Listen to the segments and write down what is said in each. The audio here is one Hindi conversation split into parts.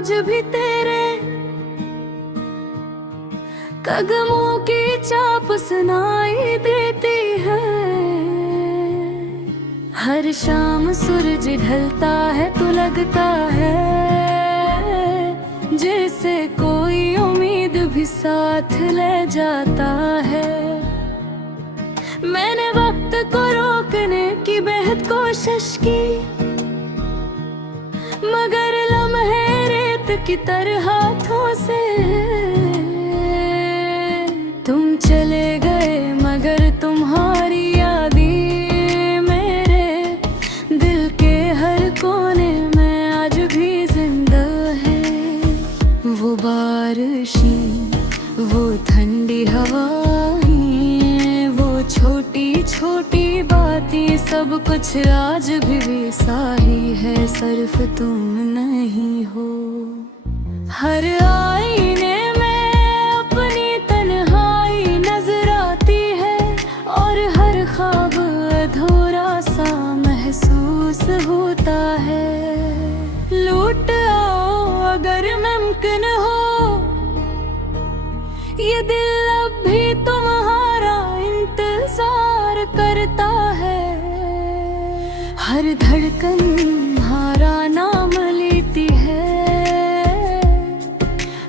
आज भी तेरे कदमों की चाप सुनाई देती है। हर शाम सूरज ढलता है तो लगता है जैसे कोई उम्मीद भी साथ ले जाता है। मैंने वक्त को रोकने की बेहद कोशिश की, मगर लम्हे रेत की तरह हाथों से तुम चले गए। मगर तुम्हारी यादें मेरे दिल के हर कोने में आज भी जिंदा है। वो बारिशें, वो ठंडी हवाएं, वो छोटी छोटी बातें, सब कुछ आज भी वैसा ही है, सिर्फ तुम नहीं हो। हर आईने में अपनी तन्हाई नजर आती है और हर ख्वाब अधूरा सा महसूस होता है। लौट आओ अगर मुमकिन हो, ये दिल अब भी तुम्हारा इंतजार करता है। हर धड़कन तुम्हारा नाम लेती है,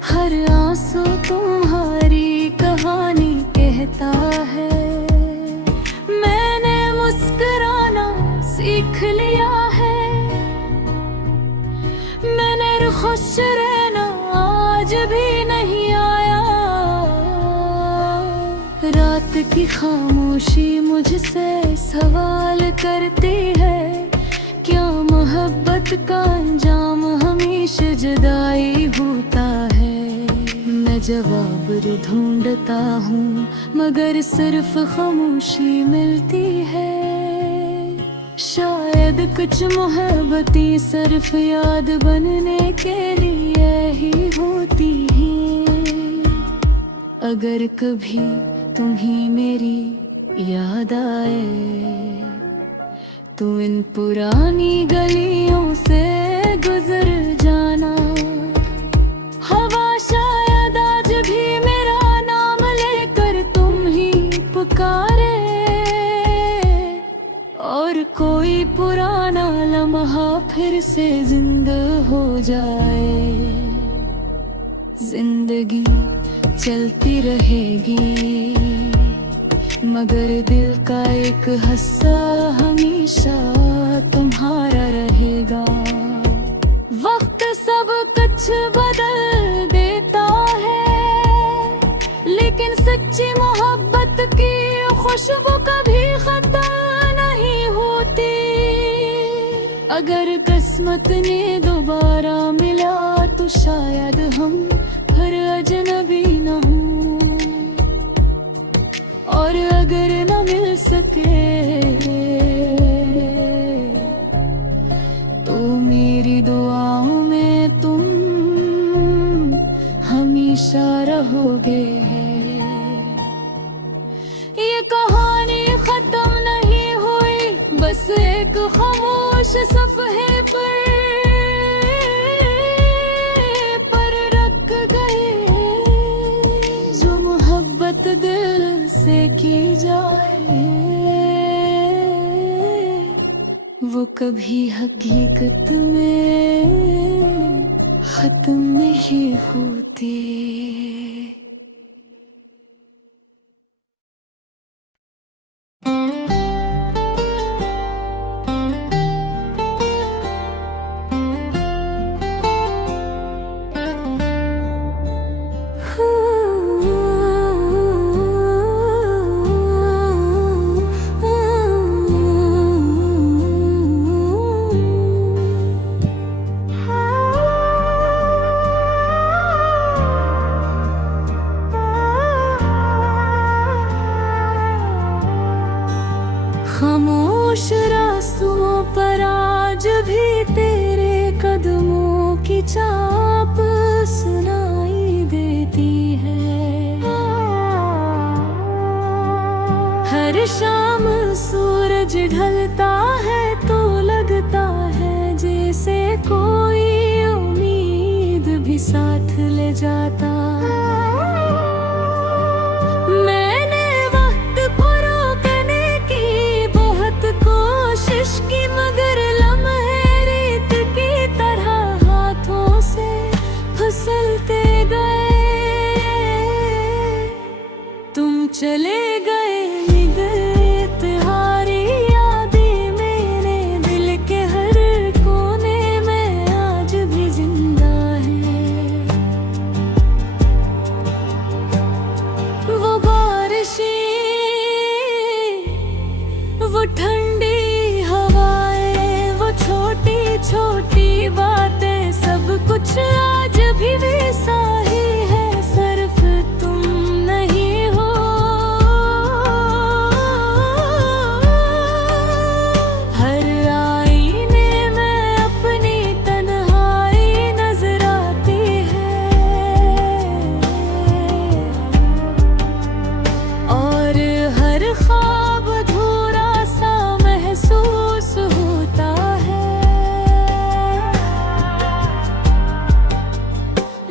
हर आंसू तुम्हारी कहानी कहता है। मैंने मुस्कुराना सीख लिया है, मैंने खुश रहना आज भी नहीं आया। रात की खामोशी मुझसे सवाल करती है, क्या मोहब्बत का अंजाम हमेशा जुदाई होता है। मैं जवाब ढूंढता हूँ मगर सिर्फ खामोशी मिलती है। शायद कुछ मोहब्बतें सिर्फ याद बनने के लिए ही होती हैं। अगर कभी तुम्हें मेरी याद आए तो इन पुरानी गलियों से गुजर जाना। हवा शायद आज भी मेरा नाम लेकर तुम ही पुकारे, और कोई पुराना लम्हा फिर से जिंदा हो जाए। जिंदगी चलती रहेगी मगर दिल का एक हिस्सा हमेशा तुम्हारा रहेगा। वक्त सब कुछ बदल देता है, लेकिन सच्ची मोहब्बत की खुशबू कभी खत्म नहीं होती। अगर किस्मत ने दोबारा मिला तो शायद हम फिर अजनबी न हों, और अगर न मिल सके तो मेरी दुआओं में तुम हमेशा रहोगे। ये कहानी खत्म नहीं हुई, बस एक खामोश सफ़हे पर रख गए। जो मोहब्बत दिल से की जाए वो कभी हकीकत में खत्म नहीं होती। खामोश रास्तों पर आज भी तेरे कदमों की चाप सुनाई देती है। हर शाम सूरज ढलता है तो लगता है जैसे कोई उम्मीद साथ ले जाता। मैंने वक्त को रोकने की बहुत कोशिश की, मगर लम्हे रेत की तरह हाथों से फिसलते गए। तुम चले गए निगहत हारी यादें मेरे दिल के हर कोने में आज भी जिंदा है। वो बारिशें, वो ठंडी हवाएं, वो छोटी छोटी बातें, सब कुछ आज भी वैसा ही है, सिर्फ तुम नहीं हो। हर आईने में अपनी तन्हाई नजर आती है, और हर ख्वाब अधूरा सा महसूस होता है।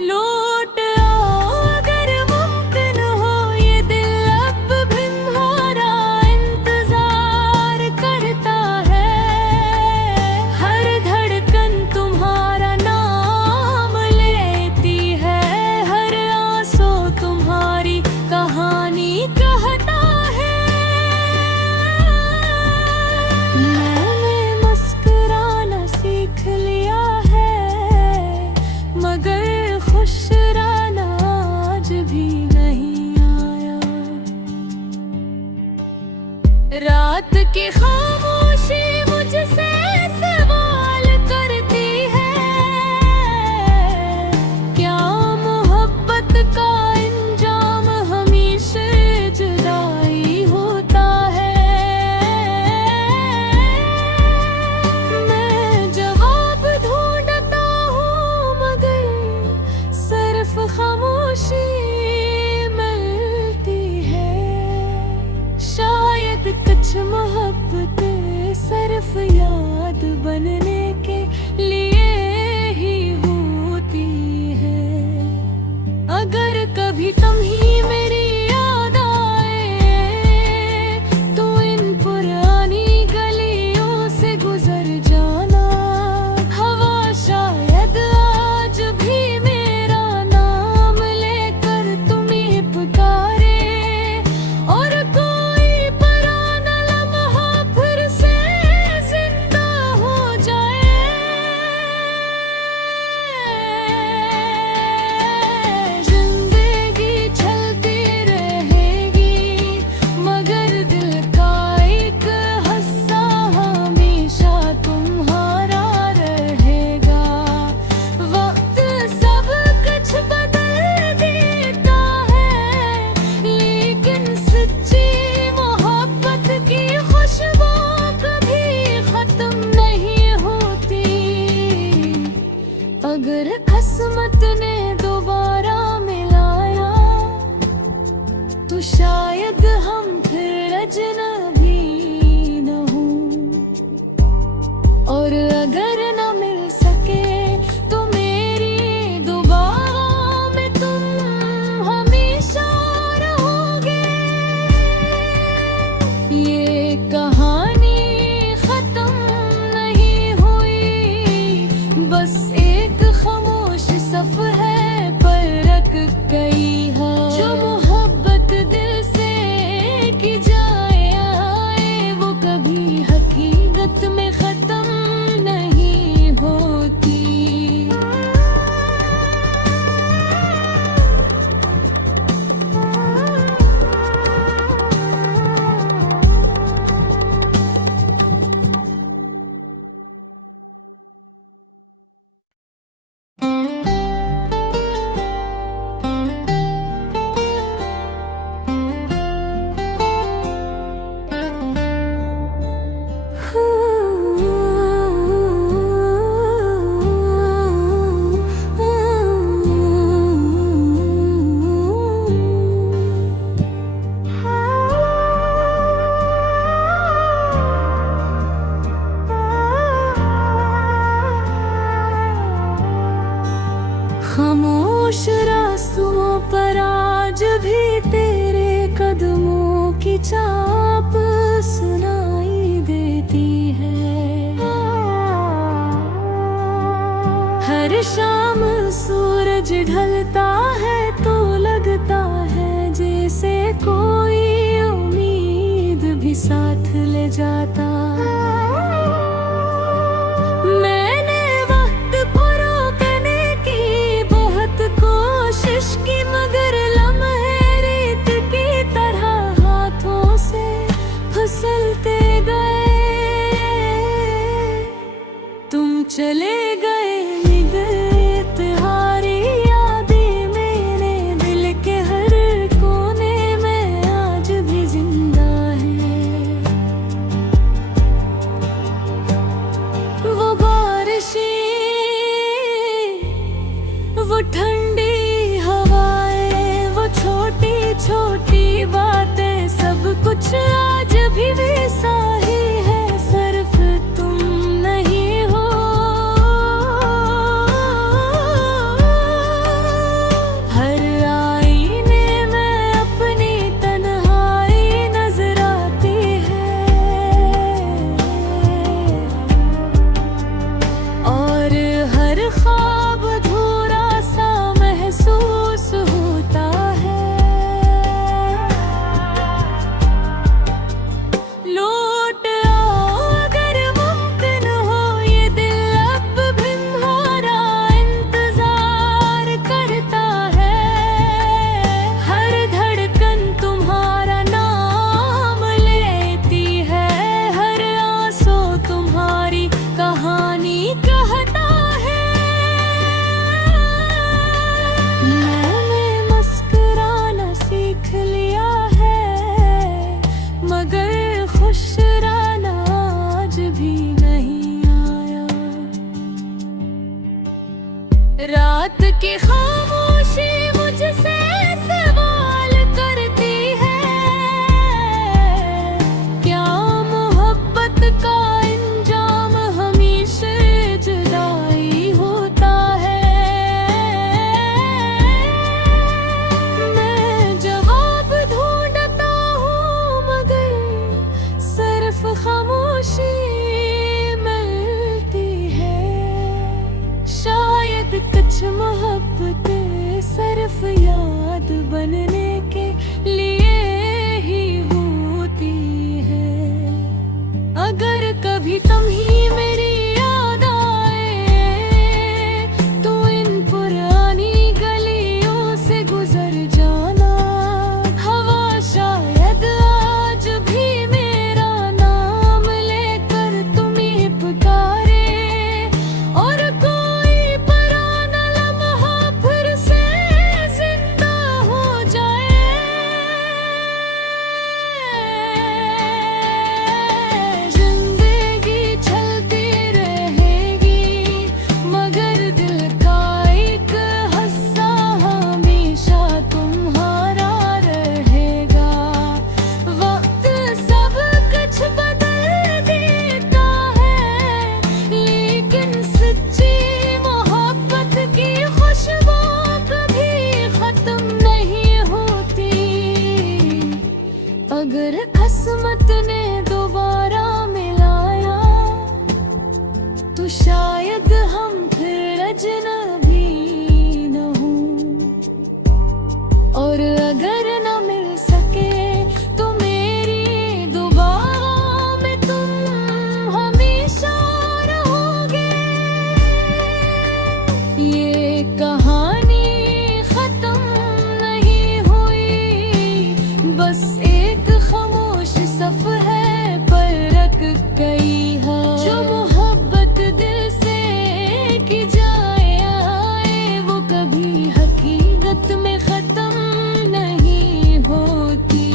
लौट आओ अगर मुमकिन हो, ये दिल अब भी तुम्हारा इंतजार करता है। हर धड़कन तुम्हारा नाम लेती है, हर आंसू तुम्हारी कहानी कहता है। मैंने मुस्कुराना सीख लिया है, मगर खुश रहना आज भी नहीं आया। रात की खामोशी मुझसे सवाल करती है, क्या मोहब्बत का अंजाम हमेशा जुदाई होता है। मैं जवाब ढूंढता हूँ, मगर सिर्फ खामोशी मिलती है। शायद कुछ मोहब्बत सिर्फ याद बनने के लिए ही होती है। अगर कभी तुम ही मेरी याद आए, तो इन पुरानी गलियों से गुजर जाना। हवा शायद आज भी मेरा नाम लेकर तुम्हें पुकारे, और कोई पुराना लम्हा फिर से जिंदा हो जाए। जिंदगी चलती रहेगी, मगर दिल का एक हिस्सा हमेशा तुम्हारा रहेगा। वक्त सब कुछ बदल देता है, लेकिन सच्ची मोहब्बत की खुशबू कभी खत्म नहीं होती। अगर किस्मत ने दोबारा मिलाया, तो शायद हम फिर अजनबी न हों। और अगर न मिल सके, तो मेरी दुआओं में तुम हमेशा रहोगे। ये कहानी खत्म नहीं हुई, बस एक खामोश सफ़र पर रख गई है। जो मोहब्बत दिल से की जाए आए, वो कभी हकीकत में खत्म खामोश रास्तों पर आज भी तेरे कदमों की चाप सुनाई देती है। हर शाम सूरज ढलता है तो लगता है जैसे कोई उम्मीद भी साथ ले जाता। मैंने वक्त को रोकने की बहुत कोशिश की, मगर लम्हे रेत की तरह हाथों से फिसलते गए। तुम चले गए ठंडी हवाएं, वो छोटी छोटी बातें, सब कुछ आज भी वैसा ही है, सिर्फ तुम नहीं हो। हर आईने में अपनी तन्हाई नजर आती है, और हर ख्वाब महसूस होता है। लौट आओ अगर मुमकिन हो, ये दिल अब भी तुम्हारा इंतजार करता है। हर धड़कन तुम्हारा नाम लेती है, हर आंसू तुम्हारी कहानी कहता है। मैंने मुस्कुराना सीख लिया है, मगर खुश रहना आज भी नहीं आया। रात की खामोशी मुझसे सवाल करती है, क्या मोहब्बत का अंजाम हमेशा जुदाई होता है। खामोशी मिलती है, शायद कुछ मोहब्बतें सिर्फ याद बनने के लिए ही होती है। अगर कभी तुम ही मेरी याद आए तो इन पुरानी गलियों से गुजर जाना। हवा शायद आज भी और कोई पुराना लम्हा फिर से जिंदा हो जाए। जिंदगी चलती रहेगी, मगर दिल का एक हिस्सा हमेशा तुम्हारा रहेगा। वक्त सब कुछ बदल देता है, लेकिन सच्ची मोहब्बत की खुशबू कभी खत्म नहीं होती। अगर किस्मत ने दोबारा मिलाया तो शायद हम फिर अजनबी न हों, और अगर न मिल सके तो मेरी दुआओं में तुम हमेशा रहोगे। ये कहानी खत्म नहीं हुई, बस एक खामोश सफ़र पर रख गई है। जो मोहब्बत दिल से की जाए आए, वो कभी हकीकत में खत्म नहीं होती।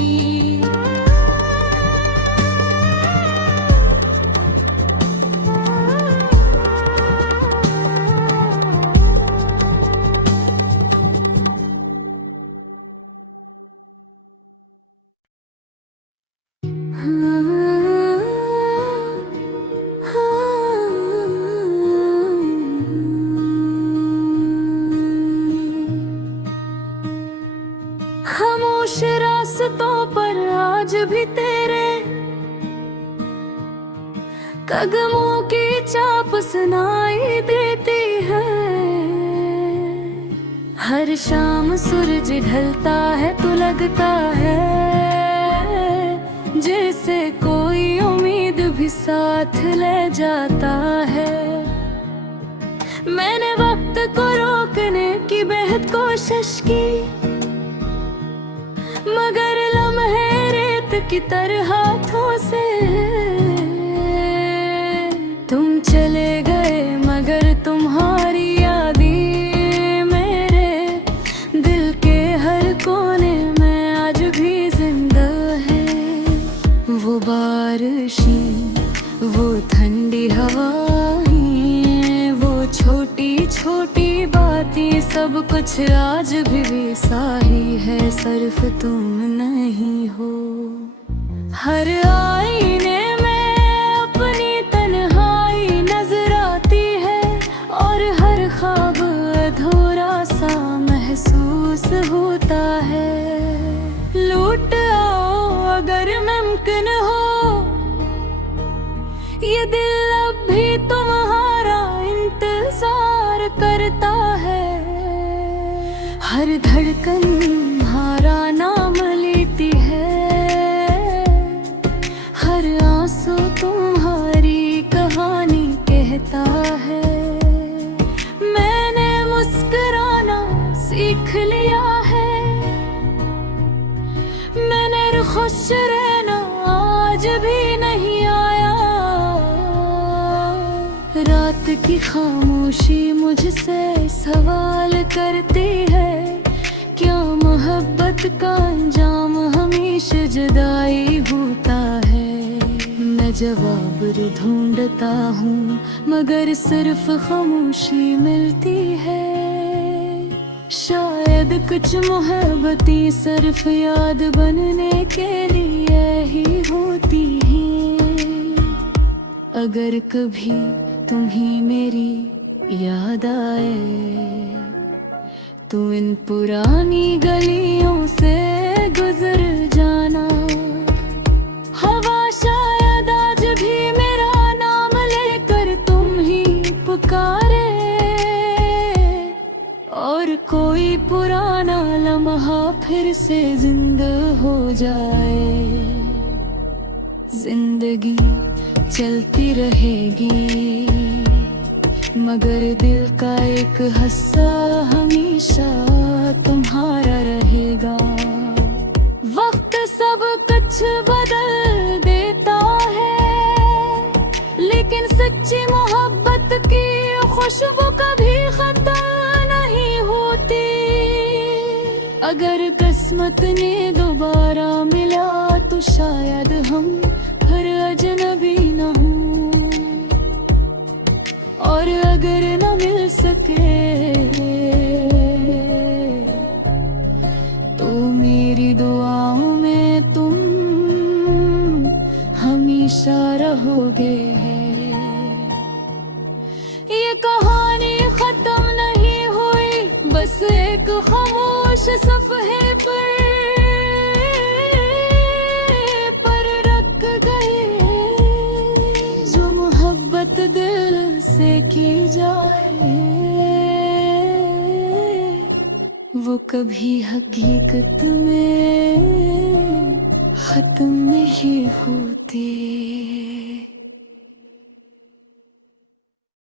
भी तेरे कदमों की चाप सुनाई देती है। हर शाम सूरज ढलता है तो लगता है जैसे कोई उम्मीद भी साथ ले जाता है। मैंने वक्त को रोकने की बेहद कोशिश की, मगर लम्हे रेत की तरह हाथों से तुम चले गए। मगर तुम्हारी यादें मेरे दिल के हर कोने में आज भी जिंदा है। वो बारिशें, वो ठंडी हवाएं, वो छोटी छोटी बातें, सब कुछ आज भी वैसा ही है, सिर्फ तुम नहीं हो। हर आईने में अपनी तन्हाई नजर आती है और हर ख्वाब अधूरा सा महसूस होता है। लौट आओ अगर मुमकिन हो, ये दिल अब भी तुम्हारा इंतजार करता है। हर धड़कन तुम्हारा नाम लेती है, हर आंसू तुम्हारी कहानी कहता है। मैंने मुस्कुराना सीख लिया है, मैंने खुश रहना आज भी नहीं आया। रात की खामोशी मुझसे सवाल करती है, क्या मोहब्बत का अंजाम हमेशा जुदाई होता है। मैं जवाब ढूंढता हूँ मगर सिर्फ खामोशी मिलती है। शायद कुछ मोहब्बतें सिर्फ याद बनने के लिए ही होती हैं। अगर कभी तुम्हें मेरी याद आए तो इन पुरानी गलियों से गुजर जाना। हवा शायद आज भी मेरा नाम लेकर तुम ही पुकारे, और कोई पुराना लम्हा फिर से जिंदा हो जाए। जिंदगी चलती रहेगी मगर दिल का एक हिस्सा हमेशा तुम्हारा रहेगा। वक्त सब कुछ बदल देता है, लेकिन सच्ची मोहब्बत की खुशबू कभी खत्म नहीं होती। अगर किस्मत ने दोबारा मिला तो शायद हम फिर अजनबी न हों, और अगर न मिल सके तो मेरी दुआओं में तुम हमेशा रहोगे। ये कहानी खत्म नहीं हुई, बस एक खामोश सफ़हे पर रख गए। जो मोहब्बत दिल से की जाए वो कभी हकीकत में खत्म नहीं होती।